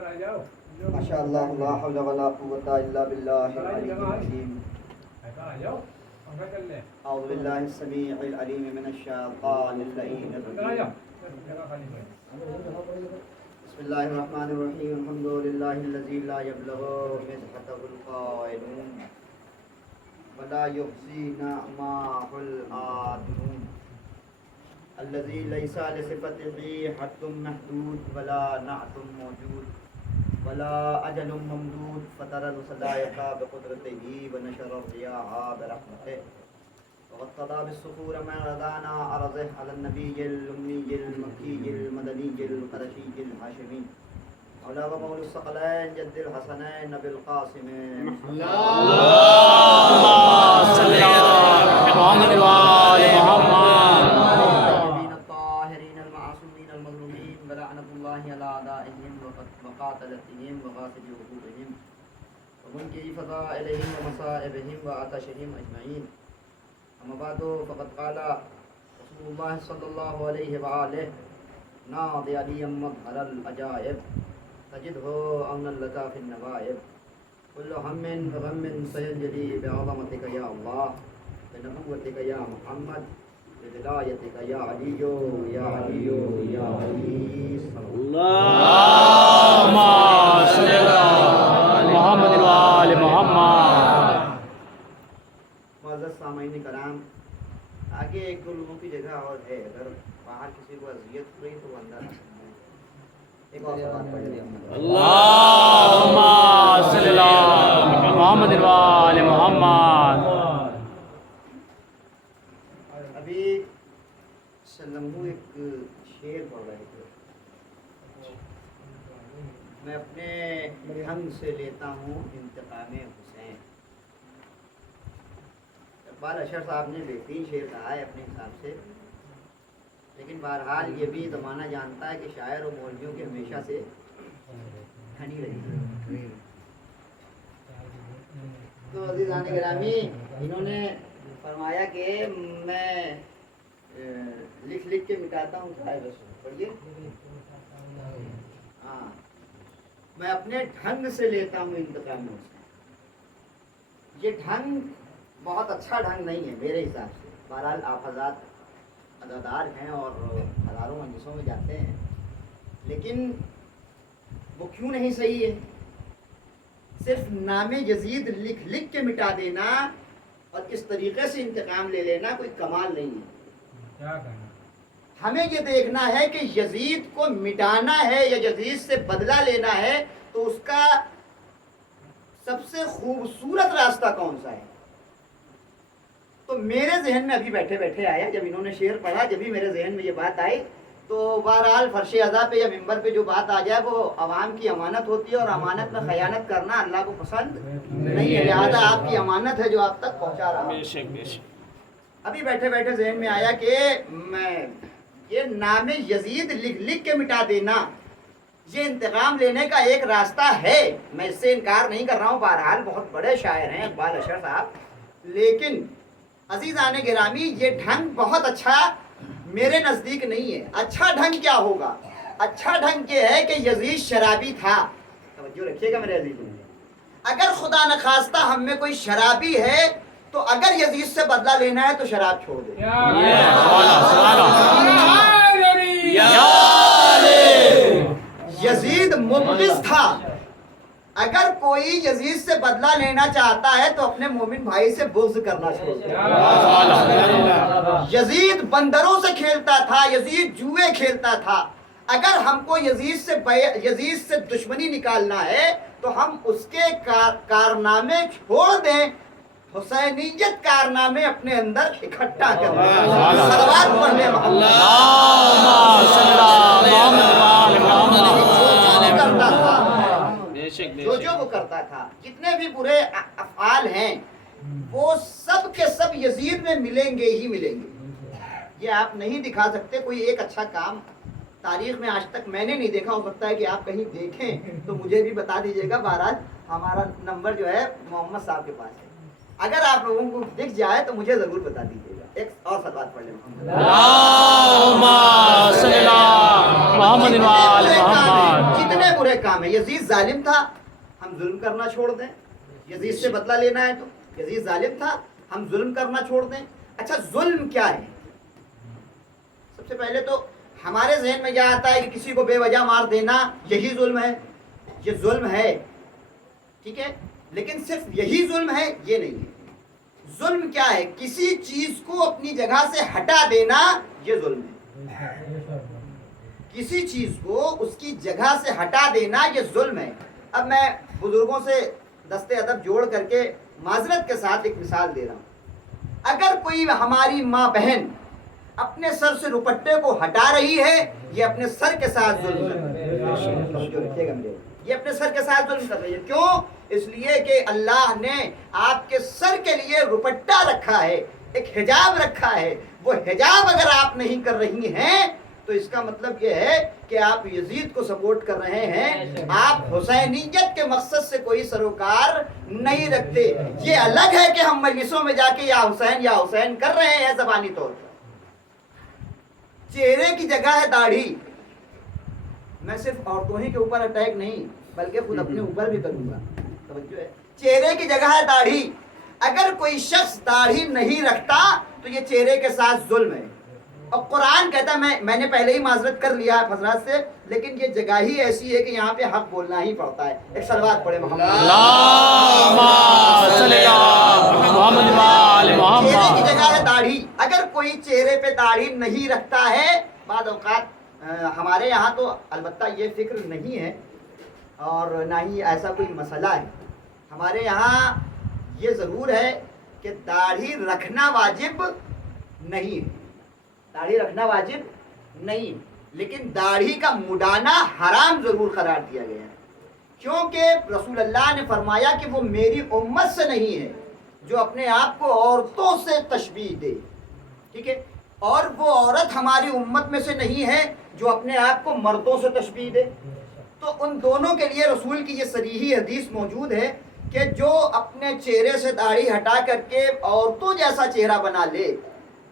ماشاء اللہ لا حول ولا قوۃ الا باللہ العلی العظیم اعوذ باللہ السمیع العلیم من الشیطان اللعین الرجیم بسم اللہ الرحمن الرحیم الحمد للہ الذی لا یبلغ مدحته القائلون ولا یحصی نعماہ العادلون الذي ليس لصفته حد محدود ولا نعت موجود ولا أجل ممدود فطر الخلائق بقدرته ونشر الرياح برحمته وقد قضى بالصخور ما غدانا عرضه على النبي الأمي المكي المدني القرشي الهاشمي مولا ومولى الثقلين جد الحسنين أبي القاسم اللهم صل على محمد وآل محمد وقاتلتهم وغاصب عقولهم ومنكر فضائلهم ومصائبهم وعطشهم أجمعين أما بعد فقد قال رسول الله صلى الله عليه وآله ناضي عليا مظهر العجائب تجده أمنا لك في النوائب كل هم وغم سينجلي بعظمتك يا الله بنبوتك يا محمد بولایتک یا علی یا علی یا علی اللہم صلی علی محمد و آل محمد. معزز سامعین کرام، آگے ایک دو لوگوں کی جگہ اور ہے، اگر باہر کسی کو اذیت ہوئی تو اندر ایک اور بات پڑھ لیں. اللہم صلی علی محمد و آل محمد. سلمو ایک شعر پڑھ رہے تھے، میں اپنے ڈھنگ سے لیتا ہوں انتقام حسین. اقبال اشر صاحب نے بہترین شعر کہا ہے اپنے حساب سے، لیکن بہرحال یہ بھی زمانہ جانتا ہے کہ شاعر و مولویوں کی ہمیشہ سے گھنی رہی. تو عزیزان گرامی، انہوں نے فرمایا کہ میں لکھ لکھ کے مٹاتا ہوں پڑھیے. ہاں، میں اپنے ڈھنگ سے لیتا ہوں انتقام حسین. یہ ڈھنگ بہت اچھا ڈھنگ نہیں ہے میرے حساب سے. بہرحال آپ حضرات ادادار ہیں اور ہزاروں مجلسوں میں جاتے ہیں، لیکن وہ کیوں نہیں صحیح ہے؟ صرف نام یزید لکھ لکھ کے مٹا دینا اور اس طریقے سے انتقام لے لینا کوئی کمال نہیں ہے. ہمیں یہ دیکھنا ہے کہ یزید کو مٹانا ہے یا یزید سے بدلہ لینا ہے تو اس کا سب سے خوبصورت راستہ کون سا ہے. تو میرے ذہن میں ابھی بیٹھے بیٹھے آیا، جب انہوں نے شعر پڑھا جبھی میرے ذہن میں یہ بات آئی. تو بہرحال فرش ازا پہ یا ممبر پہ جو بات آ جائے وہ عوام کی امانت ہوتی ہے، اور امانت میں خیانت کرنا اللہ کو پسند نہیں ہے. لہٰذا آپ کی امانت ہے جو آپ تک پہنچا رہا ہوں. ابھی بیٹھے بیٹھے ذہن میں آیا کہ میں یہ نام یزید لکھ لکھ کے مٹا دینا یہ انتقام لینے کا ایک راستہ ہے. میں اس سے انکار نہیں کر رہا ہوں، بہرحال بہت بڑے شاعر ہیں اقبال اشر صاحب، لیکن عزیزان گرامی یہ ڈھنگ بہت اچھا میرے نزدیک نہیں ہے. اچھا ڈھنگ کیا ہوگا؟ اچھا ڈھنگ یہ ہے کہ یزید شرابی تھا. توجہ رکھیے گا میرے عزیزوں، اگر خدا نخواستہ ہم میں کوئی شرابی ہے تو اگر یزید سے بدلہ لینا ہے تو شراب چھوڑ دے. یزید مبغض تھا. اگر کوئی یزید سے بدلہ لینا چاہتا ہے تو اپنے مومن بھائی سے بغض کرنا چھوڑ دے. یزید بندروں سے کھیلتا تھا، یزید جوئے کھیلتا تھا. اگر ہم کو یزید سے دشمنی نکالنا ہے تو ہم اس کے کارنامے چھوڑ دیں، حسینیت کارنامے اپنے اندر اکٹھا کر لیں. صلوات پڑھ لیں. جو وہ کرتا تھا، جتنے بھی برے افعال ہیں وہ سب کے سب یزید میں ملیں گے ہی ملیں گے. یہ آپ نہیں دکھا سکتے. کوئی ایک اچھا کام تاریخ میں آج تک میں نے نہیں دیکھا، ہو سکتا ہے کہ آپ کہیں دیکھیں تو مجھے بھی بتا دیجیے گا. بہرحال ہمارا نمبر جو ہے محمد صاحب کے پاس ہے، اگر آپ لوگوں کو دکھ جائے تو مجھے ضرور بتا دیجیے گا. ایک اور صلوات پڑھ لیں محمد۔ اللہم صلی اللہ محمد وآل محمد۔ جتنے برے کام ہیں، یزید ظالم تھا، ہم ظلم کرنا چھوڑ دیں، یزید سے بدلہ لینا ہے تو یزید ظالم تھا، ہم ظلم کرنا چھوڑ دیں۔ اچھا ظلم کیا ہے؟ سب سے پہلے تو ہمارے ذہن میں یہ آتا ہے کہ کسی کو بے وجہ مار دینا یہی ظلم ہے، یہ ظلم ہے، ٹھیک ہے، لیکن صرف یہی ظلم ہے یہ نہیں ہے۔ ظلم کیا ہے؟ کسی چیز کو اپنی جگہ سے ہٹا دینا یہ ظلم ہے، کسی چیز کو اس کی جگہ سے ہٹا دینا یہ ظلم ہے۔ اب میں بزرگوں سے دست ادب جوڑ کر کے معذرت کے ساتھ ایک مثال دے رہا ہوں۔ اگر کوئی ہماری ماں بہن اپنے سر سے دوپٹے کو ہٹا رہی ہے، یہ اپنے سر کے ساتھ ظلم کر رہی ہے، یہ اپنے سر کے ساتھ ظلم کر رہی ہے۔ کیوں؟ اس لیے کہ اللہ نے آپ کے سر کے لیے دوپٹہ رکھا ہے، ایک حجاب رکھا ہے، وہ حجاب اگر آپ نہیں کر رہی ہیں تو اس کا مطلب یہ ہے کہ آپ یزید کو سپورٹ کر رہے ہیں، آپ حسینیت کے مقصد سے کوئی سروکار نہیں رکھتے۔ یہ الگ ہے کہ ہم مجلسوں میں جا کے یا حسین کر رہے ہیں زبانی طور پر۔ چہرے کی جگہ ہے داڑھی، میں صرف عورتوں ہی کے اوپر اٹیک نہیں بلکہ خود اپنے اوپر بھی کروں گا، توجہ ہے، چہرے کی جگہ ہے داڑھی۔ اگر کوئی شخص داڑھی نہیں رکھتا تو یہ چہرے کے ساتھ ظلم ہے، اور قرآن کہتا ہے، میں نے پہلے ہی معذرت کر لیا حضرات سے، لیکن یہ جگہ ہی ایسی ہے کہ یہاں پہ حق بولنا ہی پڑتا ہے۔ ایک صلوات پڑھے محمد۔ اللہم صلی اللہ محمد وآل محمد۔ چہرے کی جگہ ہے داڑھی، اگر کوئی چہرے پہ داڑھی نہیں رکھتا ہے، بعض اوقات ہمارے یہاں تو البتہ یہ فکر نہیں ہے اور نہ ہی ایسا کوئی مسئلہ ہے، ہمارے یہاں یہ ضرور ہے کہ داڑھی رکھنا واجب نہیں ہے، داڑھی رکھنا واجب نہیں، لیکن داڑھی کا مڈانا حرام ضرور قرار دیا گیا ہے، کیونکہ رسول اللہ نے فرمایا کہ وہ میری امت سے نہیں ہے جو اپنے آپ کو عورتوں سے تشبیہ دے، ٹھیک ہے، اور وہ عورت ہماری امت میں سے نہیں ہے جو اپنے آپ کو مردوں سے تشبیہ دے۔ تو ان دونوں کے لیے رسول کی یہ صریحی حدیث موجود ہے کہ جو اپنے چہرے سے داڑھی ہٹا کر کے عورتوں جیسا چہرہ بنا لے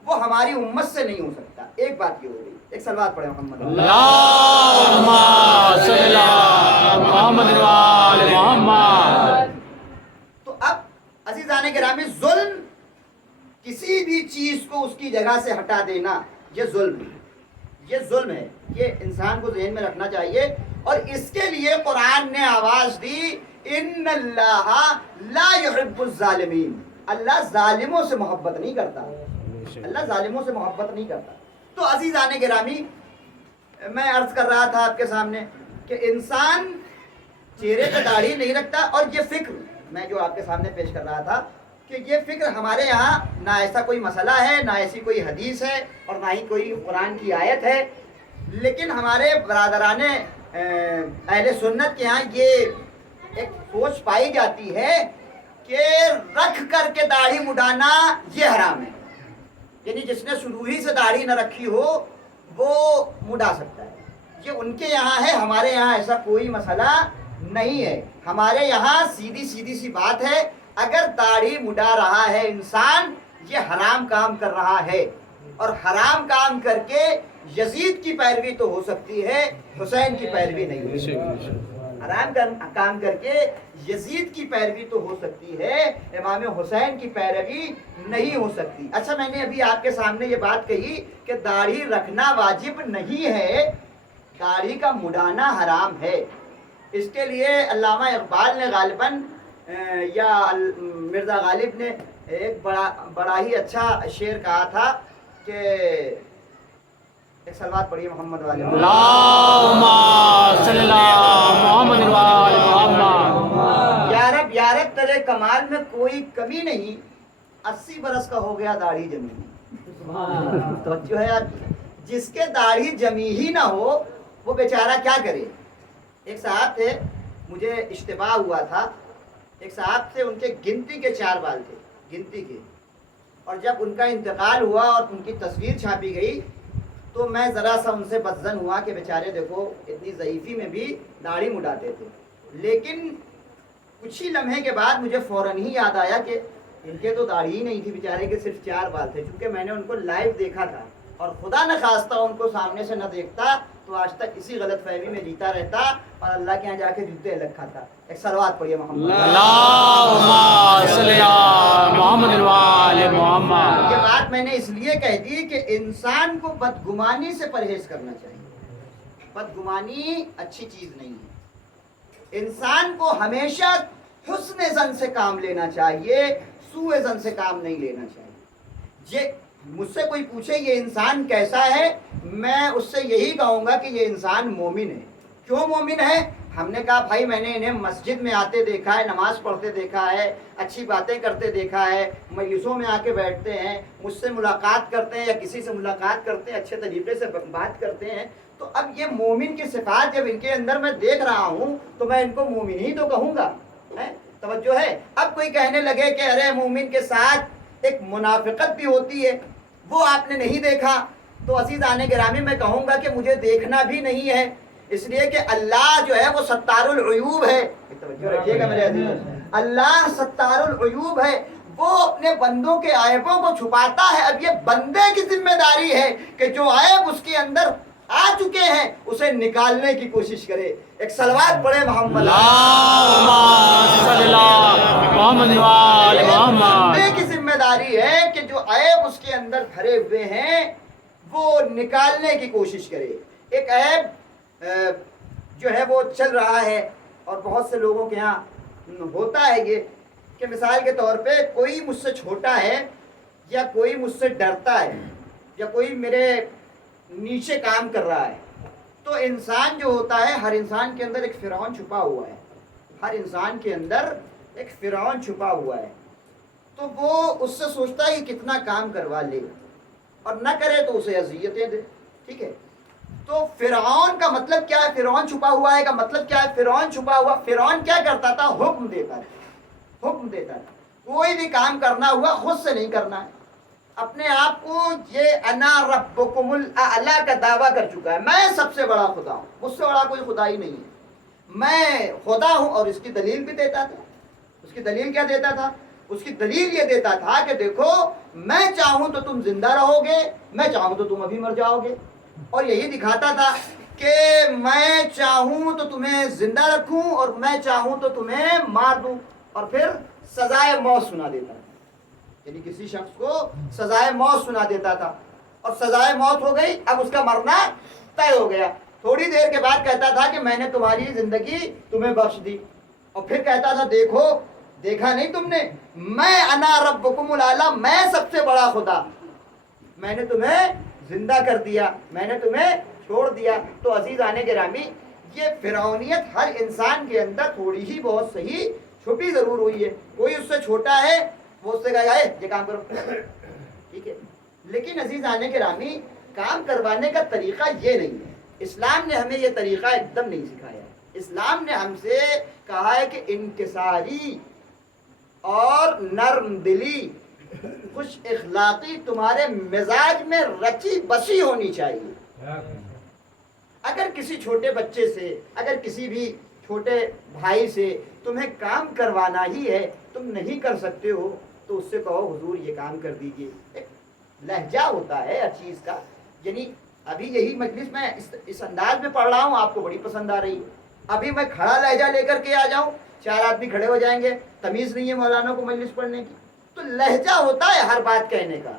وہ ہماری امت سے نہیں ہو سکتا۔ ایک بات یہ ہو گئی، ایک صلوات پڑھیں محمد۔ اللہم صلی اللہ محمد وآل محمد۔ تو اب عزیزان گرامی، ظلم کسی بھی چیز کو اس کی جگہ سے ہٹا دینا یہ ظلم ہے، یہ ظلم ہے، یہ انسان کو ذہن میں رکھنا چاہیے۔ اور اس کے لیے قرآن نے آواز دی، ان اللہ لا يحب الظالمین، اللہ ظالموں سے محبت نہیں کرتا، اللہ ظالموں سے محبت نہیں کرتا۔ تو عزیزان گرامی، میں عرض کر رہا تھا آپ کے سامنے کہ انسان چہرے پہ داڑھی نہیں رکھتا، اور یہ فکر میں جو آپ کے سامنے پیش کر رہا تھا کہ یہ فکر ہمارے یہاں نہ ایسا کوئی مسئلہ ہے، نہ ایسی کوئی حدیث ہے، اور نہ ہی کوئی قرآن کی آیت ہے، لیکن ہمارے برادران اہل سنت کے ہاں یہ ایک سوچ پائی جاتی ہے کہ رکھ کر کے داڑھی مڈانا یہ حرام ہے، یعنی جس نے شروع ہی سے داڑھی نہ رکھی ہو وہ مڈا سکتا ہے۔ یہ ان کے یہاں ہے، ہمارے یہاں ایسا کوئی مسئلہ نہیں ہے۔ ہمارے یہاں سیدھی سی بات ہے، اگر داڑھی مڈا رہا ہے انسان یہ حرام کام کر رہا ہے، اور حرام کام کر کے یزید کی پیروی تو ہو سکتی ہے، حسین کی پیروی نہیں ہو سکتی۔ حرام کام کر کے یزید کی پیروی تو ہو سکتی ہے، امام حسین کی پیروی نہیں ہو سکتی۔ اچھا، میں نے ابھی آپ کے سامنے یہ بات کہی کہ داڑھی رکھنا واجب نہیں ہے، داڑھی کا مڈانا حرام ہے۔ اس کے لیے علامہ اقبال نے غالباً یا مرزا غالب نے ایک بڑا ہی اچھا شعر کہا تھا کہ ایک صلوات پڑھیے محمد والے۔ اللہم صلی اللہ محمد وآل محمد۔ یا رب تیرے کمال میں کوئی کمی نہیں، 80 برس کا ہو گیا داڑھی جمی۔ توجہ ہے آپ، جس کے داڑھی جمی ہی نہ ہو وہ بیچارہ کیا کرے؟ ایک صاحب تھے، مجھے اشتباہ ہوا تھا، ایک صاحب تھے، ان کے گنتی کے 4 بال تھے، گنتی کے، اور جب ان کا انتقال ہوا اور ان کی تصویر چھاپی گئی تو میں ذرا سا ان سے بدظن ہوا کہ بیچارے دیکھو اتنی ضعیفی میں بھی داڑھی مڈاتے تھے، لیکن کچھ ہی لمحے کے بعد مجھے فوراً ہی یاد آیا کہ ان کے تو داڑھی ہی نہیں تھی بیچارے کے، صرف 4 بال تھے. چونکہ میں نے ان کو لائیو دیکھا تھا اور خدا نہ خواستہ ان کو سامنے سے نہ دیکھتا تو آج تک اسی غلط فہمی میں جیتا رہتا اور اللہ کے یہاں جا کے جوتے الگ کھاتا. ایک صلوات پڑھیے محمد. اللہم صلی علی محمد وآل محمد. یہ بات میں نے اس لیے کہہ دی کہ انسان کو بدگمانی سے پرہیز کرنا چاہیے. بدگمانی اچھی چیز نہیں ہے. انسان کو ہمیشہ حسن ظن سے کام لینا چاہیے، سوء ظن سے کام نہیں لینا چاہیے. مجھ سے کوئی پوچھے یہ انسان کیسا ہے، میں اس سے یہی کہوں گا کہ یہ انسان مومن ہے. کیوں مومن ہے؟ ہم نے کہا بھائی میں نے انہیں مسجد میں آتے دیکھا ہے، نماز پڑھتے دیکھا ہے، اچھی باتیں کرتے دیکھا ہے، مجلسوں میں آ کے بیٹھتے ہیں، مجھ سے ملاقات کرتے ہیں یا کسی سے ملاقات کرتے ہیں، اچھے طریقے سے بات کرتے ہیں. تو اب یہ مومن کی صفات جب ان کے اندر میں دیکھ رہا ہوں تو میں ان کو مومن ہی تو کہوں گا. توجہ ہے. اب کوئی کہنے لگے کہ ارے مومن کے ساتھ ایک منافقت بھی ہوتی ہے، وہ آپ نے نہیں دیکھا، تو عزیزان گرامی میں کہوں گا کہ مجھے دیکھنا بھی نہیں ہے، اس لیے کہ اللہ جو ہے وہ ستار العیوب ہے. توجہ رکھیے گا میرے عزیز. اللہ ستار العیوب ہے، وہ اپنے بندوں کے عیبوں کو چھپاتا ہے. اب یہ بندے کی ذمہ داری ہے کہ جو عیب اس کے اندر آ چکے ہیں اسے نکالنے کی کوشش کرے. ایک صلوات پڑھے محمد. اللہم صلی علی محمد وآل محمد. بندے کی ذمہ داری ہے کہ جو عیب اس کے اندر بھرے ہوئے ہیں وہ نکالنے کی کوشش کرے. ایک عیب جو ہے وہ چل رہا ہے اور بہت سے لوگوں کے ہاں ہوتا ہے یہ کہ مثال کے طور پہ کوئی مجھ سے چھوٹا ہے یا کوئی مجھ سے ڈرتا ہے یا کوئی میرے نیچے کام کر رہا ہے، تو انسان جو ہوتا ہے ہر انسان کے اندر ایک فرعون چھپا ہوا ہے. ہر انسان کے اندر ایک فرعون چھپا ہوا ہے. تو وہ اس سے سوچتا ہے کہ کتنا کام کروا لے اور نہ کرے تو اسے اذیتیں دے. ٹھیک ہے. تو فرعون کا مطلب کیا ہے؟ فرعون چھپا ہوا ہے کا مطلب کیا ہے؟ فرعون چھپا ہوا، فرعون کیا کرتا تھا؟ حکم دیتا تھا. حکم دیتا تھا. کوئی بھی کام کرنا ہوا خود سے نہیں کرنا ہے. اپنے آپ کو یہ انا ربکم الاعلی کا دعویٰ کر چکا ہے، میں سب سے بڑا خدا ہوں، مجھ سے بڑا کوئی خدا ہی نہیں ہے، میں خدا ہوں. اور اس کی دلیل بھی دیتا تھا. اس کی دلیل کیا دیتا تھا؟ اس کی دلیل یہ دیتا تھا کہ دیکھو میں چاہوں تو تم زندہ رہو گے، میں چاہوں تو تم ابھی مر جاؤ گے. اور یہی دکھاتا تھا کہ میں چاہوں تو تمہیں زندہ رکھوں اور میں چاہوں تو تمہیں مار دوں. اور پھر سزائے موت سنا دیتا تھا. یعنی کسی شخص کو سزائے موت سنا دیتا تھا اور سزائے موت ہو گئی، اب اس کا مرنا طے ہو گیا. تھوڑی دیر کے بعد کہتا تھا کہ میں نے تمہاری زندگی تمہیں بخش دی. اور پھر کہتا تھا دیکھو دیکھا نہیں تم نے، میں انا ربکم الاعلی، میں سب سے بڑا خدا، میں نے تمہیں زندہ کر دیا، میں نے تمہیں چھوڑ دیا. تو عزیزان گرامی یہ فرعونیت ہر انسان کے اندر تھوڑی ہی بہت صحیح چھپی ضرور ہوئی ہے. کوئی اس سے چھوٹا ہے وہ اس سے کہے گا یہ کام کرو، ٹھیک ہے. لیکن عزیزان گرامی کام کروانے کا طریقہ یہ نہیں ہے. اسلام نے ہمیں یہ طریقہ ایک دم نہیں سکھایا. اسلام نے ہم سے کہا ہے کہ انکساری اور نرم دلی، خوش اخلاقی تمہارے مزاج میں رچی بسی ہونی چاہیے. اگر کسی چھوٹے بچے سے، اگر کسی بھی چھوٹے بھائی سے تمہیں کام کروانا ہی ہے، تم نہیں کر سکتے ہو تو اس سے کہو حضور یہ کام کر دیجئے. ایک لہجہ ہوتا ہے ہر چیز کا. یعنی ابھی یہی مجلس میں اس انداز میں پڑھ رہا ہوں، آپ کو بڑی پسند آ رہی ہے. ابھی میں کھڑا لہجہ لے کر کے آ جاؤں، 4 آدمی کھڑے ہو جائیں گے، تمیز نہیں ہے مولانا کو مجلس پڑھنے کی. تو لہجہ ہوتا ہے ہر بات کہنے کا.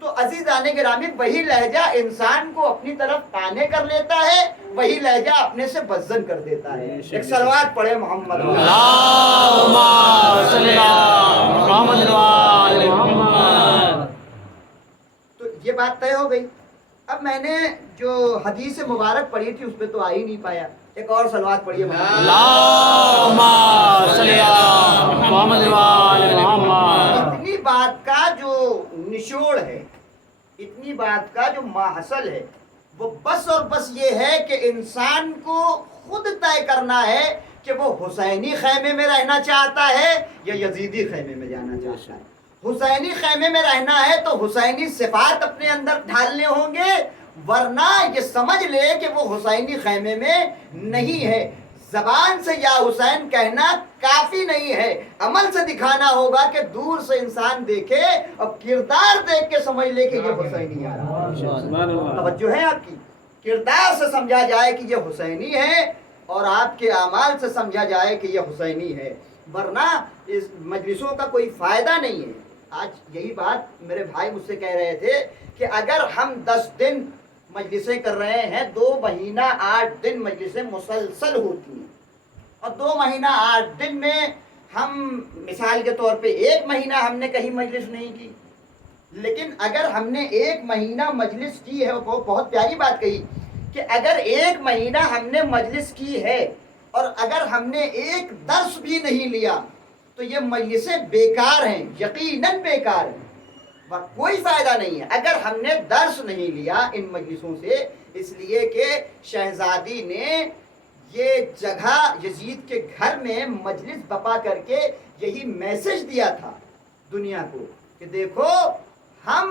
تو عزیزان گرامی وہی لہجہ انسان کو اپنی طرف قانے کر لیتا ہے، وہی لہجہ اپنے سے بدزن کر دیتا ہے. ایک صلوات پڑھے محمد. اللہم صلی علی محمد وآل محمد. تو یہ بات طے ہو گئی. اب میں نے جو حدیث مبارک پڑھی تھی اس پہ تو آ ہی نہیں پایا. ایک اور صلوات پڑھیے محمد. اللہم صلی علی محمد وآل محمد. اتنی بات کا جو نچوڑ ہے، اتنی بات کا جو ماحصل ہے وہ بس اور بس یہ ہے کہ انسان کو خود طے کرنا ہے کہ وہ حسینی خیمے میں رہنا چاہتا ہے یا یزیدی خیمے میں جانا چاہتا ہے. حسینی خیمے میں رہنا ہے تو حسینی صفات اپنے اندر ڈھالنے ہوں گے، ورنہ یہ سمجھ لے کہ وہ حسینی خیمے میں نہیں ہے. زبان سے یا حسین کہنا کافی نہیں ہے، عمل سے دکھانا ہوگا کہ دور سے انسان دیکھے اور کردار دیکھ کے سمجھ لے کہ یہ حسینی آ رہا ہے۔ توجہ ہے آپ کی، کردار سے سمجھا جائے کہ یہ حسینی ہے اور آپ کے اعمال سے سمجھا جائے کہ یہ حسینی ہے، ورنہ اس مجلسوں کا کوئی فائدہ نہیں ہے۔ آج یہی بات میرے بھائی مجھ سے کہہ رہے تھے کہ اگر ہم 10 دن مجلسیں کر رہے ہیں، 2 مہینہ 8 دن مجلسیں مسلسل ہوتی ہیں، اور 2 مہینہ 8 دن میں ہم مثال کے طور پہ 1 مہینہ ہم نے کہیں مجلس نہیں کی، لیکن اگر ہم نے 1 مہینہ مجلس کی ہے، وہ بہت پیاری بات کہی کہ اگر 1 مہینہ ہم نے مجلس کی ہے اور اگر ہم نے ایک درس بھی نہیں لیا تو یہ مجلسیں بیکار ہیں، یقیناً بیکار ہیں، کوئی فائدہ نہیں ہے اگر ہم نے درس نہیں لیا ان مجلسوں سے، اس لیے کہ شہزادی نے یہ جگہ یزید کے گھر میں مجلس بپا کر کے یہی میسج دیا تھا دنیا کو کہ دیکھو ہم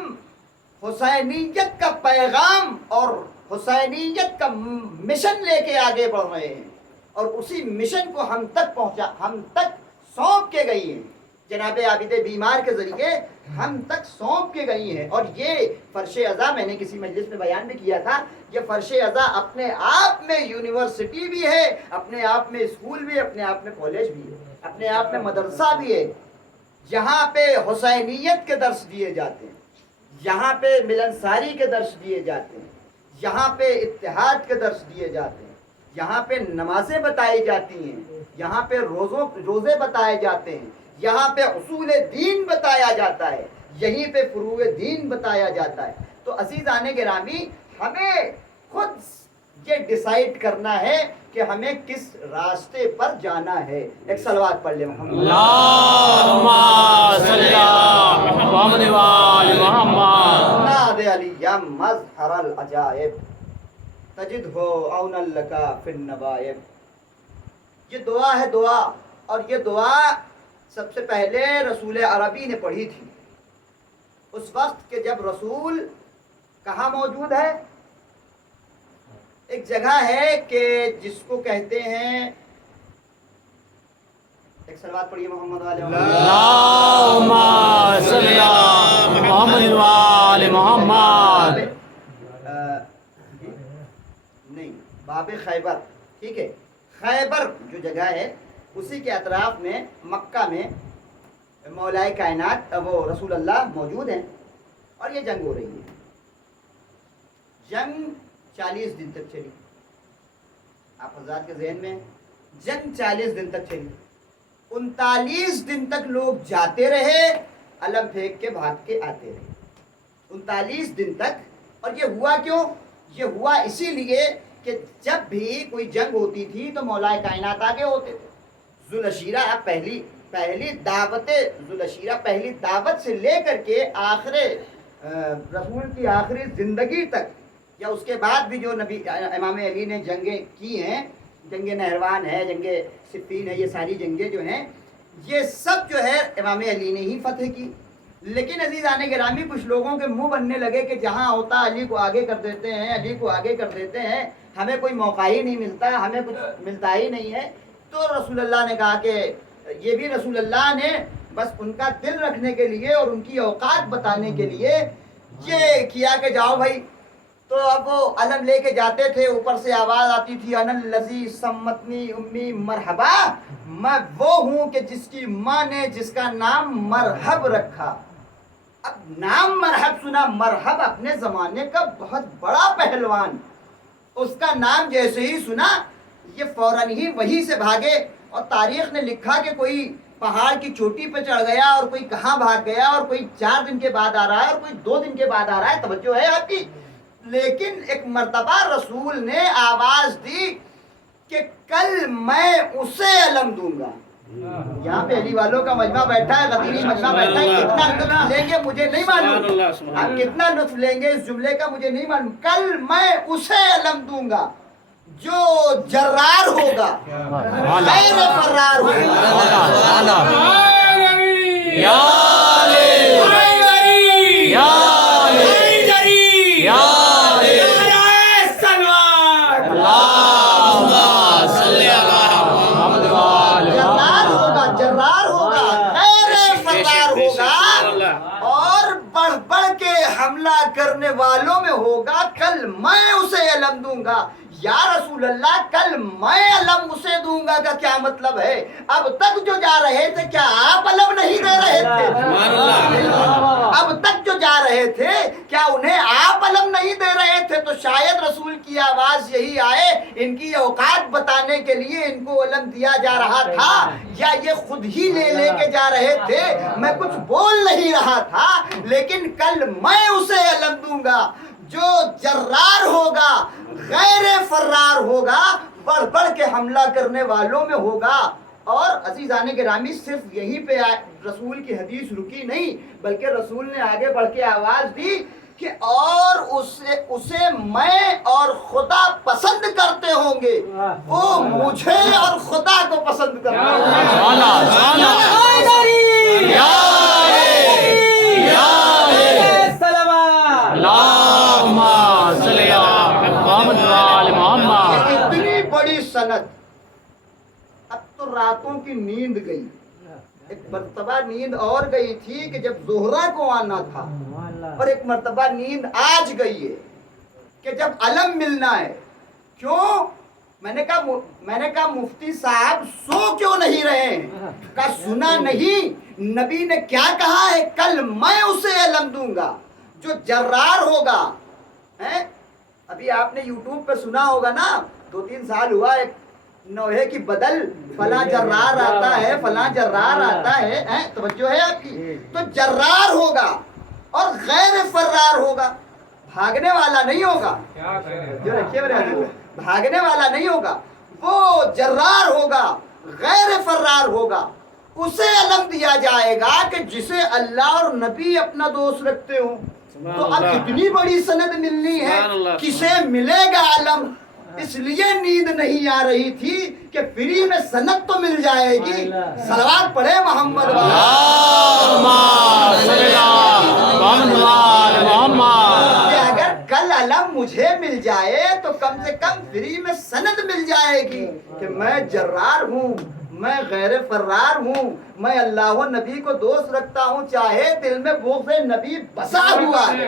حسینیت کا پیغام اور حسینیت کا مشن لے کے آگے بڑھ رہے ہیں، اور اسی مشن کو ہم تک سونپ کے گئی ہیں، جناب عابد بیمار کے ذریعے ہم تک سونپ کے گئی ہیں۔ اور یہ فرش ازا میں نے کسی مجلس میں بیان بھی کیا تھا، یہ فرش ازا اپنے آپ میں یونیورسٹی بھی ہے، اپنے آپ میں اسکول بھی ہے، اپنے آپ میں کالج بھی ہے، اپنے آپ میں مدرسہ بھی ہے، جہاں پہ حسینیت کے درس دیے جاتے ہیں، یہاں پہ ملنساری کے درس دیے جاتے ہیں، یہاں پہ اتحاد کے درس دیے جاتے ہیں، یہاں پہ نمازیں بتائی جاتی ہیں، یہاں پہ روزے بتائے جاتے ہیں، یہاں پہ اصول دین بتایا جاتا ہے، یہیں پہ فروع دین بتایا جاتا ہے۔ تو عزیزان گرامی، ہمیں خود یہ ڈیسائیڈ کرنا ہے کہ ہمیں کس راستے پر جانا ہے۔ ایک صلوات پڑھ لیں محمد اللہم صلی علی محمد و آل محمد۔ ناد علی مظہر العجائب تجد ہو اون لکا فی النوائب۔ یہ دعا ہے، دعا، اور یہ دعا سب سے پہلے رسول عربی نے پڑھی تھی، اس وقت کہ جب رسول کہاں موجود ہے؟ ایک جگہ ہے کہ جس کو کہتے ہیں، ایک صلوات پڑھیے محمد والے اللہم صلی علی محمد و آل محمد۔ نہیں، باب خیبر، ٹھیک ہے، خیبر جو جگہ ہے اسی کے اطراف میں مکہ میں مولائے کائنات وہ رسول اللہ موجود ہیں، اور یہ جنگ ہو رہی ہے۔ جنگ 40 دن تک چلی، آپ حضرات کے ذہن میں جنگ 40 دن تک چلی، 39 دن تک لوگ جاتے رہے، علم پھینک کے بھاگ کے آتے رہے، 39 دن تک۔ اور یہ ہوا کیوں؟ یہ ہوا اسی لیے کہ جب بھی کوئی جنگ ہوتی تھی تو مولائے کائنات آگے ہوتے تھے۔ ذوالعشیرہ پہلی دعوت سے لے کر کے آخر رسول کی آخری زندگی تک، یا اس کے بعد بھی جو نبی امام علی نے جنگیں کی ہیں، جنگ نہروان ہے، جنگ صفین ہے، یہ ساری جنگیں جو ہیں یہ سب جو ہے امام علی نے ہی فتح کی۔ لیکن عزیزان گرامی، کچھ لوگوں کے منہ بننے لگے کہ جہاں ہوتا علی کو آگے کر دیتے ہیں، علی کو آگے کر دیتے ہیں، ہمیں کوئی موقع ہی نہیں ملتا، ہمیں کچھ ملتا ہی نہیں ہے۔ تو رسول اللہ نے کہا کہ یہ بھی رسول اللہ نے بس ان کا دل رکھنے کے لیے اور ان کی اوقات بتانے کے لیے یہ کیا کہ جاؤ بھائی۔ تو اب وہ علم لے کے جاتے تھے، اوپر سے آواز آتی تھی، انا الذی سمتنی امی مرحبا، میں وہ ہوں کہ جس کی ماں نے جس کا نام مرحب رکھا۔ اب نام مرحب سنا، مرحب اپنے زمانے کا بہت بڑا پہلوان، اس کا نام جیسے ہی سنا یہ فوراً ہی وہیں سے بھاگے، اور تاریخ نے لکھا کہ کوئی پہاڑ کی چوٹی پہ چڑھ گیا، اور کوئی کہاں بھاگ گیا، اور کوئی 4 دن کے بعد آ رہا ہے، اور کوئی 2 دن کے بعد آ رہا ہے، توجہ ہے آپ کی۔ لیکن ایک مرتبہ رسول نے آواز دی کہ کل میں اسے علم دوں گا۔ یہاں پہ علی والوں کا مجمع بیٹھا ہے، غدیری مجمع بیٹھا ہے، کتنا لطف لیں گے مجھے نہیں معلوم، آپ کتنا لطف لیں گے اس جملے کا مجھے نہیں معلوم۔ کل میں اسے علم دوں گا جو جرار ہوگا، غیر فرار ہوگا۔ یا علی، یا علی، یا علی، اللہم صلی علی حملہ کرنے والوں میں ہوگا کل میں اسے علم دوں گا. یا رسول اللہ کل میں علم اسے دوں گا کا کیا مطلب ہے؟ اب تک جو جا رہے تھے کیا آپ علم نہیں دے رہے تھے؟ اب تک جو جا رہے تھے کیا انہیں آپ علم نہیں دے رہے تھے؟ تو شاید رسول کی آواز یہی آئے ان کی اوقات بتانے کے لیے ان کو علم دیا جا رہا تھا، یا یہ خود ہی لے کے جا رہے تھے. میں کچھ بول نہیں رہا تھا لیکن کل میں اسے علم دوں گا جو جرار ہوگا، غیر فرار ہوگا، بڑھ بڑھ کے حملہ کرنے والوں میں ہوگا. اور عزیزان گرامی صرف یہیں پہ رسول کی حدیث رکی نہیں، بلکہ رسول نے آگے بڑھ کے آواز دی کہ اور اسے میں اور خدا پسند کرتے ہوں گے، وہ مجھے اور خدا کو پسند کرتے ہوں گے. اتنی بڑی سند. اب تو راتوں کی نیند گئی. ایک مرتبہ نیند اور گئی تھی کہ جب زہرہ کو آنا تھا، اور ایک مرتبہ نیند آج گئی ہے کہ جب علم ملنا ہے. کیوں؟ میں نے کہا مفتی صاحب سو کیوں نہیں رہے ہیں؟ کہا سنا نہیں، نبی نے کیا کہا ہے؟ کل میں اسے علم دوں گا جو جرار ہوگا. ابھی آپ نے یوٹیوب پہ سنا ہوگا نا، 2-3 سال ہوا ایک نوحے کی بدل فلاں جرار آتا ہے، فلاں جرار آتا ہے. توجہ ہے آپ کی؟ تو جرار ہوگا اور غیر فرار ہوگا، بھاگنے والا نہیں ہوگا. جو رکھیے بھاگنے والا نہیں ہوگا، وہ جرار ہوگا، غیر فرار ہوگا. اسے علم دیا جائے گا کہ جسے اللہ اور نبی اپنا دوست رکھتے ہوں. تو اب اتنی بڑی سند ملنی ہے، کسے ملے گا علم؟ اس لیے نیند نہیں آ رہی تھی کہ فری میں سند تو مل جائے گی. صلوات پڑھے محمد کہ اگر کل علم مجھے مل جائے تو کم سے کم فری میں سند مل جائے گی کہ میں جرار ہوں، میں غیر فرار ہوں، میں اللہ و نبی کو دوست رکھتا ہوں، چاہے دل میں بغض نبی بسا ہوا ہے.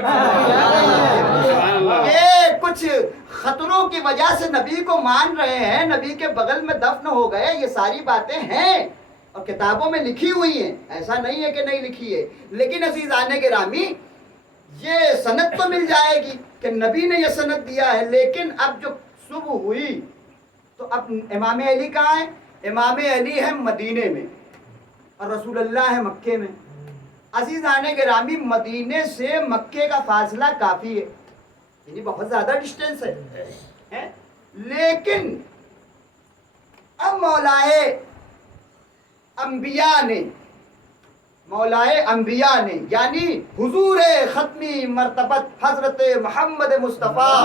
یہ کچھ خطروں کی وجہ سے نبی کو مان رہے ہیں، نبی کے بغل میں دفن ہو گئے، یہ ساری باتیں ہیں اور کتابوں میں لکھی ہوئی ہیں، ایسا نہیں ہے کہ نہیں لکھی ہے. لیکن عزیزان گرامی یہ سند تو مل جائے گی کہ نبی نے یہ سند دیا ہے. لیکن اب جو صبح ہوئی تو اب امام علی کہاں ہے؟ امام علی ہے مدینے میں اور رسول اللہ ہے مکے میں. عزیزان گرامی مدینے سے مکے کا فاصلہ کافی ہے، یعنی بہت زیادہ ڈسٹینس ہے. لیکن اب مولائے انبیاء نے یعنی حضور ختمی مرتبت حضرت محمد مصطفیٰ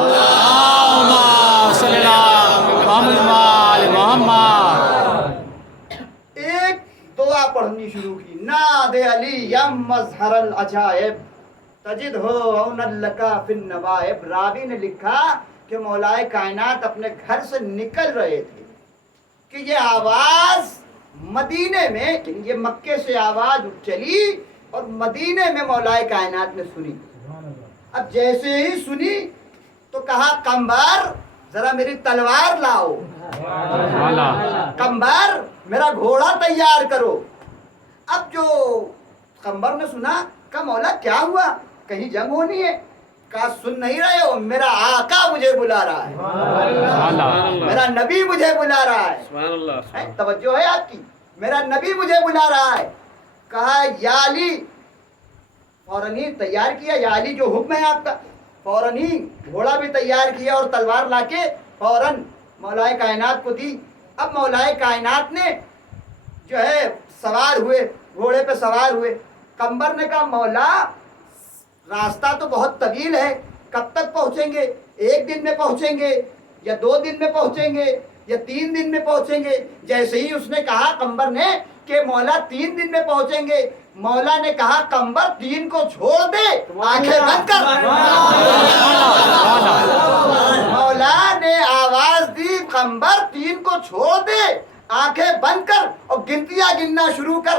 ایک دعا پڑھنی شروع کی. ناد علی یم مظہر العجائب تجد ہو اون لکا فی النوائب. راوی نے لکھا کہ مولائے کائنات اپنے گھر سے نکل رہے تھے کہ یہ آواز مدینے میں، یہ مکے سے آواز چلی اور مدینے میں مولائے کائنات نے سنی. اب جیسے ہی سنی تو کہا قمبر ذرا میری تلوار لاؤ، قمبر میرا گھوڑا تیار کرو. اب جو قمبر نے سنا کہا مولا کیا ہوا، کہیں جنگ ہونی ہے؟ کہا سن نہیں رہے ہو، میرا آقا مجھے بلا رہا ہے، میرا نبی مجھے بلا رہا ہے. توجہ ہے آپ کی؟ میرا نبی مجھے بلا رہا ہے. کہا یا علی، فوراً ہی تیار کیا. یا علی جو حکم ہے آپ کا، فوراً ہی گھوڑا بھی تیار کیا اور تلوار لا کے فوراً مولائے کائنات کو دی. اب مولائے کائنات نے جو ہے سوار ہوئے، گھوڑے پہ سوار ہوئے. قمبر نے کہا مولا راستہ تو بہت طویل ہے، کب تک پہنچیں گے؟ 1 دن میں پہنچیں گے یا 2 دن میں پہنچیں گے یا 3 دن میں پہنچیں گے؟ جیسے ہی اس نے کہا قمبر نے کہ مولا 3 دن میں پہنچیں گے، مولا نے کہا قمبر 3 کو چھوڑ دے، آنکھیں بند کر. مولا نے آواز دی قمبر 3 کو چھوڑ دے، آنکھیں بند کر اور گنتیاں گننا شروع کر.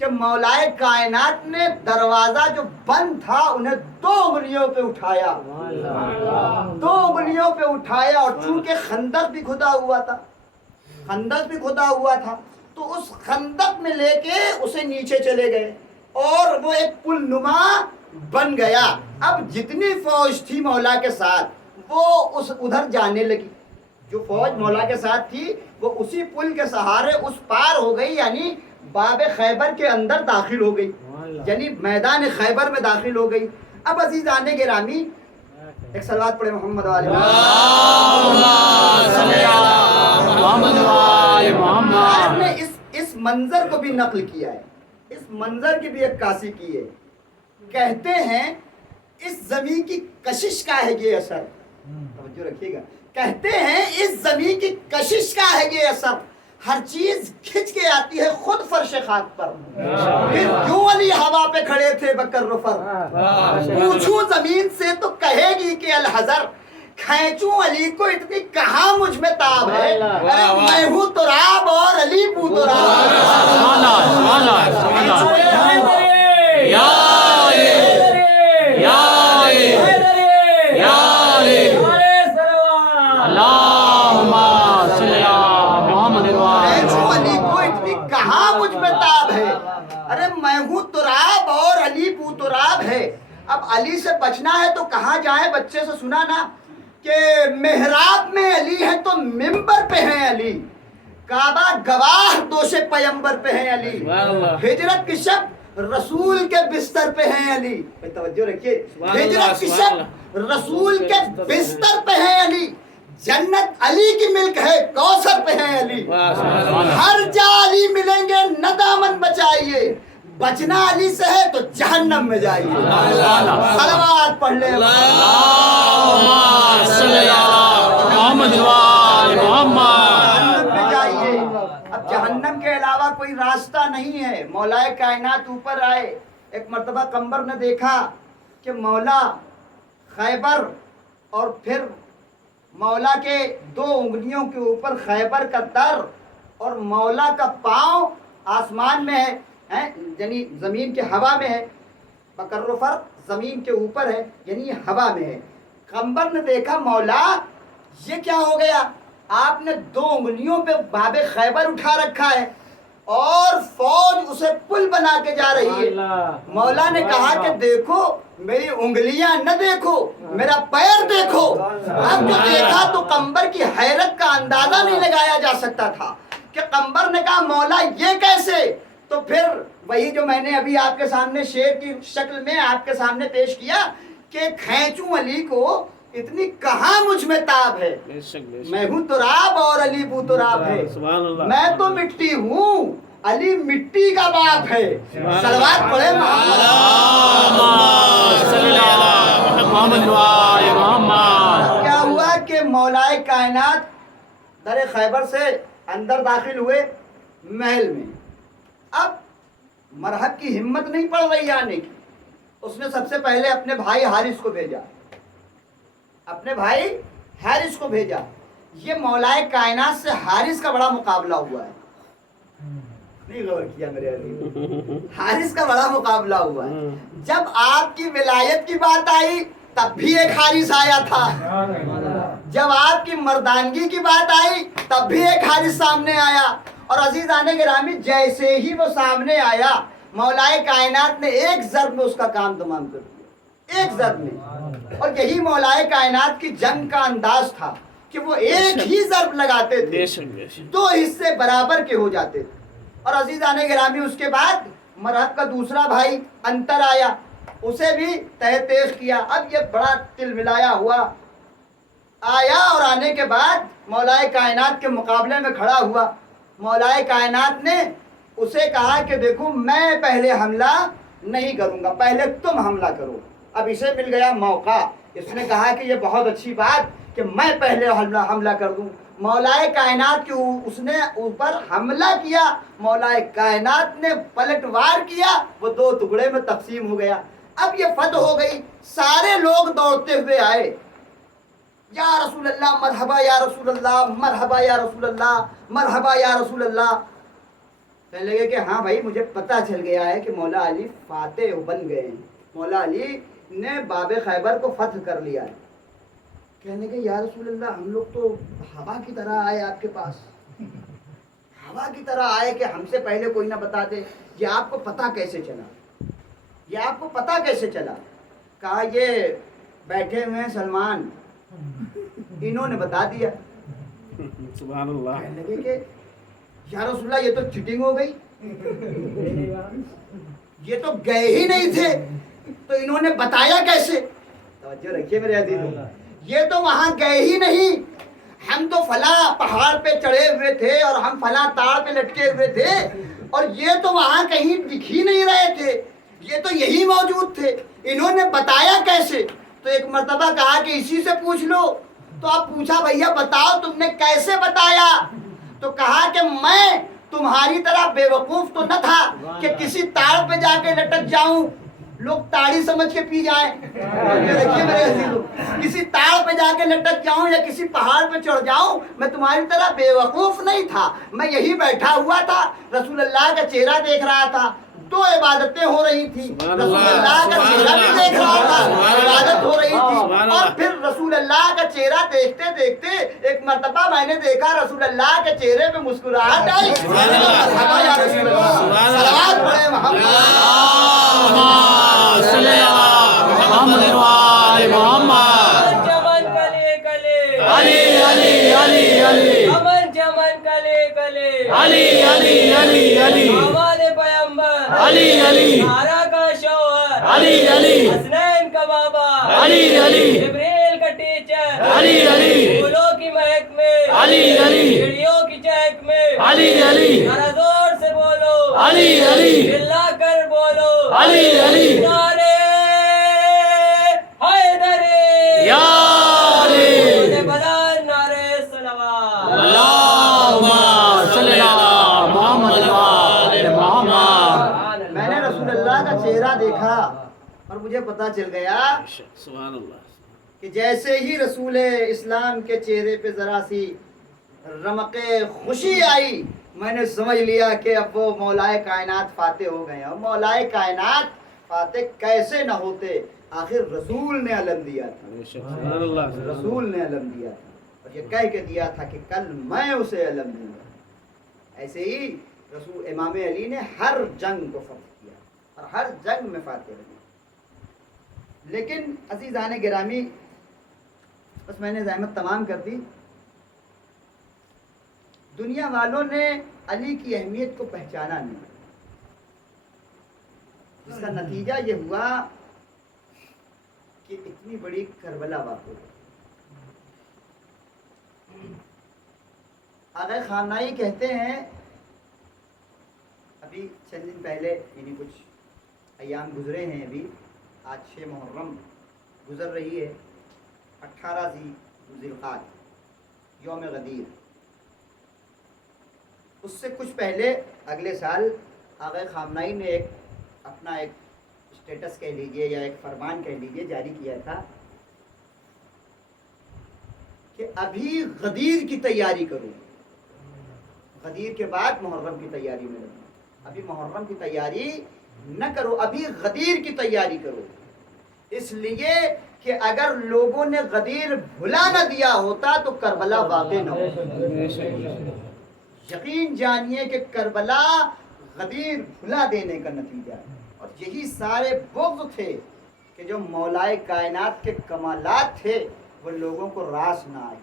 کہ مولائے کائنات نے دروازہ جو بند تھا انہیں 2 انگلیوں پہ اٹھایا، 2 انگلیوں پہ اٹھایا، اور چونکہ خندق بھی کھدا ہوا تھا، خندق بھی کھدا ہوا تھا، تو اس خندق میں لے کے اسے نیچے چلے گئے اور وہ ایک پل نما بن گیا۔ اب جتنی فوج تھی مولا کے ساتھ وہ ادھر جانے لگی، جو فوج مولا کے ساتھ تھی وہ اسی پل کے سہارے اس پار ہو گئی، یعنی باب خیبر کے اندر داخل ہو گئی، یعنی میدان خیبر میں داخل ہو گئی۔ اب عزیزان گرامی ایک صلوات پڑھے محمد علیہ شاعر نے اس منظر کو بھی نقل کیا ہے، اس منظر کی بھی عکاسی کی ہے۔ کہتے ہیں اس زمین کی کشش کا ہے یہ اثر، توجہ رکھیے گا، کہتے ہیں اس زمین کی کشش کا ہے یہ اثر، ہر چیز کھچ کے آتی ہے خود فرش خاک پر، پھر کیوں علی ہوا پہ کھڑے تھے بکر فر، پوچھوں زمین سے تو کہے گی کہ الحذر، کھینچوں علی کو اتنی کہاں مجھ میں تاب ہے، ارے میں ہوں تراب اور علی پو تراب۔ علی کو اتنی کہاں مجھ میں تاب ہے، ارے میں ہوں تراب اور علی پو تراب ہے۔ اب علی سے بچنا ہے تو کہاں جائیں؟ بچے سے سنا نا کہ محراب میں علی ہے تو منبر پہ ہیں علی، کعبہ گواہ دوش پیمبر پہ ہیں علی، ہجرت کی شب رسول کے بستر پہ ہیں علی، توجہ رکھیے، ہجرت کی شب رسول کے بستر پہ ہیں علی، جنت علی کی ملک ہے کوثر پہ ہیں علی، ہر جا علی ملیں گے نہ دامن بچائیے، بچنا علی سے ہے تو جہنم میں جائیے۔ صلوات پڑھ لیں جہنم میں جائیے۔ اب جہنم کے علاوہ کوئی راستہ نہیں ہے۔ مولا کائنات اوپر آئے، ایک مرتبہ قمر نے دیکھا کہ مولا خیبر اور پھر مولا کے 2 انگلیوں کے اوپر خیبر کا در اور مولا کا پاؤں آسمان میں ہے، یعنی زمین کے ہوا میں ہے، بکر فر زمین کے اوپر ہے یعنی یہ ہوا میں ہے۔ قمر نے دیکھا مولا یہ کیا ہو گیا، آپ نے 2 انگلیوں پہ باب خیبر اٹھا رکھا ہے اور فوج اسے پل بنا کے جا رہی ہے۔ مولا نے کہا کہ دیکھو میری انگلیاں نہ دیکھو، میرا پیر دیکھو۔ اب جو دیکھا تو قمر کی حیرت کا اندازہ نہیں لگایا جا سکتا تھا کہ قمر نے کہا مولا یہ کیسے؟ تو پھر وہی جو میں نے ابھی آپ کے سامنے شعر کی شکل میں آپ کے سامنے پیش کیا کہ کھینچوں علی کو اتنی کہاں مجھ میں تاب ہے، میں ہوں تراب اور علی بو تراب ہے، میں تو مٹی ہوں علی مٹی کا باپ ہے۔ صلوات پڑھے محمد۔ کیا ہوا کہ مولا کائنات در خیبر سے اندر داخل ہوئے محل میں۔ اب مرحب کی ہمت نہیں پڑ رہی آنے کی، اس نے سب سے پہلے اپنے بھائی حارث کو بھیجا، اپنے بھائی حارث کو بھیجا۔ یہ مولا کائنات سے حارث کا بڑا مقابلہ ہوا ہے، نہیں غور کیا میرے عزیز، حارث کا بڑا مقابلہ ہوا ہے۔ جب آپ کی ولایت کی بات آئی تب بھی ایک حارث آیا تھا، جب آپ کی مردانگی کی بات آئی تب بھی ایک حارث سامنے آیا، اور عزیزان گرامی جیسے ہی وہ سامنے آیا مولا کائنات نے ایک ضرب میں اس کا کام تمام کر دیا، ایک ضرب میں۔ اور یہی مولا کائنات کی جنگ کا انداز تھا کہ وہ ایک ہی ضرب لگاتے تھے، 2 حصے برابر کے ہو جاتے تھے۔ اور عزیزان گرامی اس کے بعد مرحب کا دوسرا بھائی انتر آیا، اسے بھی تہ تیز کیا۔ اب یہ بڑا تل ملایا ہوا آیا اور آنے کے بعد مولا کائنات کے مقابلے میں کھڑا ہوا۔ مولا کائنات نے اسے کہا کہ دیکھو میں پہلے حملہ نہیں کروں گا، پہلے تم حملہ کرو۔ اب اسے مل گیا موقع، اس نے کہا کہ یہ بہت اچھی بات کہ میں پہلے حملہ کر دوں۔ مولا کائنات کے اس نے اوپر حملہ کیا، مولا کائنات نے پلٹوار کیا، وہ 2 ٹکڑے میں تقسیم ہو گیا۔ اب یہ فتح ہو گئی، سارے لوگ دوڑتے ہوئے آئے، یا رسول اللہ مرحبا یا رسول اللہ، مرحبا یا رسول اللہ، مرحبا یا رسول اللہ۔ کہنے لگے کہ ہاں بھائی مجھے پتہ چل گیا ہے کہ مولا علی فاتح بن گئے ہیں، مولا علی نے باب خیبر کو فتح کر لیا ہے۔ کہنے لگے یا رسول اللہ ہم لوگ تو ہوا کی طرح آئے آپ کے پاس، ہوا کی طرح آئے کہ ہم سے پہلے کوئی نہ بتا دے، یہ آپ کو پتہ کیسے چلا، یہ آپ کو پتہ کیسے چلا؟ کہا یہ بیٹھے ہوئے ہیں سلمان، انہوں نے بتا دیا۔ سبحان اللہ۔ کہنے لگے کہ یا رسول اللہ یہ تو چیٹنگ ہو گئی، یہ تو گئے ہی نہیں تھے تو انہوں نے بتایا کیسے؟ توجہ رکھیے میرے عزیزوں، یہ تو وہاں گئے ہی نہیں، ہم تو فلاں پہاڑ پہ چڑھے ہوئے تھے اور ہم فلاں تاڑ پہ لٹکے ہوئے تھے اور یہ تو وہاں کہیں دکھ ہی نہیں رہے تھے، یہ تو یہی موجود تھے، انہوں نے بتایا کیسے؟ تو ایک مرتبہ کہا کہ اسی سے پوچھ لو۔ تو آپ پوچھا بھیا بتاؤ تم نے کیسے بتایا؟ تو کہا کہ میں تمہاری طرح بے وقوف تو نہ تھا کہ کسی تاڑ پہ جا کے لٹک جاؤں، لوگ تاڑی سمجھ کے پی جائیں، دیکھیے میرے عزیزوں، کسی تاڑ پہ جا کے لٹک جاؤں یا کسی پہاڑ پہ چڑھ جاؤں، میں تمہاری طرح بے وقوف نہیں تھا، میں یہی بیٹھا ہوا تھا، رسول اللہ کا چہرہ دیکھ رہا تھا، دو عبادتیں ہو رہی تھی، رسول اللہ کا چہرہ بھی دیکھ رہا تھا، عبادت ہو رہی تھی، اور پھر رسول اللہ کا چہرہ دیکھتے دیکھتے ایک مرتبہ میں نے دیکھا رسول اللہ کے چہرے پہ مسکراہٹ آئی۔ صلوات پڑھیں محمد صلی اللہ محمد وآل محمد۔ چمن کلے کلے علی علی علی علی امن چمن کلے کلے علی علی علی علی ہمارے پیمبر علی علی سارا کا شوہر علی علی حسنین کا بابا علی علی جبریل کا ٹیچر علی علی پھولوں کی مہک میں علی علی چڑیوں کی چہک میں علی علی ذرا زور سے بولو علی علی چلا کر بولو علی علی نعرے حیدری یا علی بلند نعرے صلوات اللہم صلی اللہ محمد وآل محمد۔ میں نے رسول اللہ کا چہرہ دیکھا اور مجھے پتا چل گیا سبحان اللہ۔ کہ جیسے ہی رسول اسلام کے چہرے پہ ذرا سی رمق خوشی آئی، میں نے سمجھ لیا کہ اب وہ مولائے کائنات فاتح ہو گئے ہیں۔ مولائے کائنات فاتح کیسے نہ ہوتے، آخر رسول نے علم دیا تھا، سبحان اللہ۔ رسول نے علم دیا تھا اور یہ کہہ کے دیا تھا کہ کل میں اسے علم دوں گا۔ ایسے ہی رسول امام علی نے ہر جنگ کو فتح کیا اور ہر جنگ میں فاتح بنے۔ لیکن عزیزان گرامی، بس میں نے زحمت تمام کر دی، دنیا والوں نے علی کی اہمیت کو پہچانا نہیں، جس کا نتیجہ یہ ہوا کہ اتنی بڑی کربلا واقع ہوئی۔ آغا خامنائی کہتے ہیں، ابھی چند دن پہلے یعنی کچھ ایام گزرے ہیں، ابھی آج 6 محرم گزر رہی ہے، 18 ذی القعدہ یوم غدیر۔ اس سے کچھ پہلے اگلے سال آغا خامنائی نے اپنا ایک اسٹیٹس کہہ لیجئے یا ایک فرمان کہہ لیجئے جاری کیا تھا کہ ابھی غدیر کی تیاری کرو، غدیر کے بعد محرم کی تیاری میں لگو، ابھی محرم کی تیاری نہ کرو، ابھی غدیر کی تیاری کرو، اس لیے کہ اگر لوگوں نے غدیر بھلا نہ دیا ہوتا تو کربلا واقع نہ ہوتا۔ یقین جانیے کہ کربلا غدیر بھلا دینے کا نتیجہ ہے، اور یہی سارے بغض تھے کہ جو مولائے کائنات کے کمالات تھے وہ لوگوں کو راس نہ آئے۔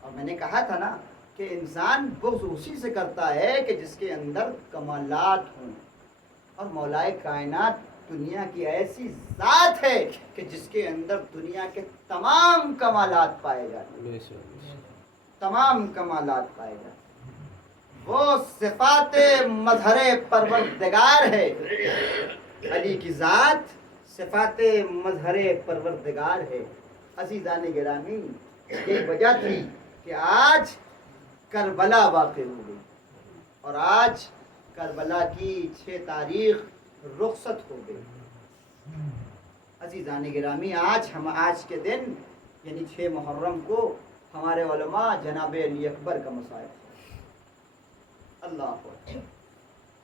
اور میں نے کہا تھا نا کہ انسان بغض اسی سے کرتا ہے کہ جس کے اندر کمالات ہوں، اور مولائے کائنات دنیا کی ایسی ذات ہے کہ جس کے اندر دنیا کے تمام کمالات پائے جاتے ہیں، تمام کمالات پائے جاتے ہیں۔ وہ صفات مظہر پروردگار ہے، علی کی ذات صفات مظہر پروردگار ہے۔ عزیزان گرامی، یہ وجہ تھی کہ آج کربلا واقع ہو گئی، اور آج کربلا کی 6 تاریخ رخصت ہو گئی۔ عزیزان گرامی، آج کے دن یعنی 6 محرم کو ہمارے علماء جناب علی اکبر کا مصائب، اللہ اکبر،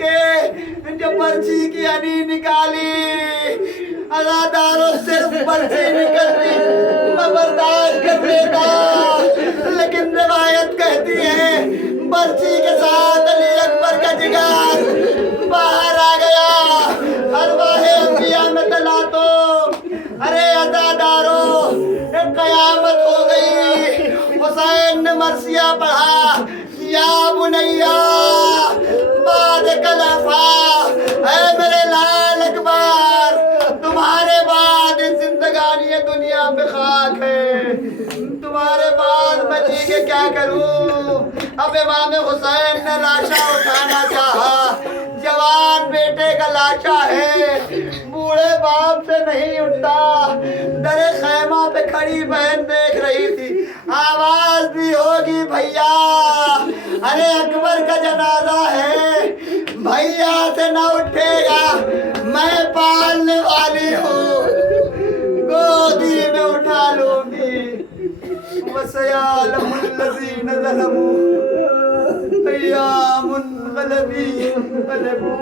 کے جو پرچی کی ہنی نکالی ازاداروں صرف پرچی نکلتی میں برداشت کر لیتا، لیکن روایت کہتی ہے پرچی کے ساتھ علی اکبر کا جگر باہر آ گیا۔ ارواح انبیاء میں تلا تو ارے ازاداروں قیامت ہو گئی۔ حسین نے مرثیہ پڑھا، یا بنیا بعد کلفا، اے میرے لال اکبر تمہارے بعد زندگانی دنیا پہ خاک ہے، تمہارے بعد میں جی کے کیا کروں۔ اب امام حسین نے لاشا اٹھانا چاہا، جوان بیٹے کا لاشا ہے، بوڑھے باپ سے نہیں اٹھتا۔ در خیمہ پہ کھڑی بہن دیکھ رہی تھی، آواز بھی ہوگی بھیا، ارے اکبر کا جنازہ ہے، بھیا سے نہ اٹھے گا، میں پالنے والی ہوں، گودی میں اٹھا لوں گی۔ وَسَيَعْلَمُ الَّذِينَ ظَلَمُوا أَيَّامٌ غَلَبِي انقلبوا۔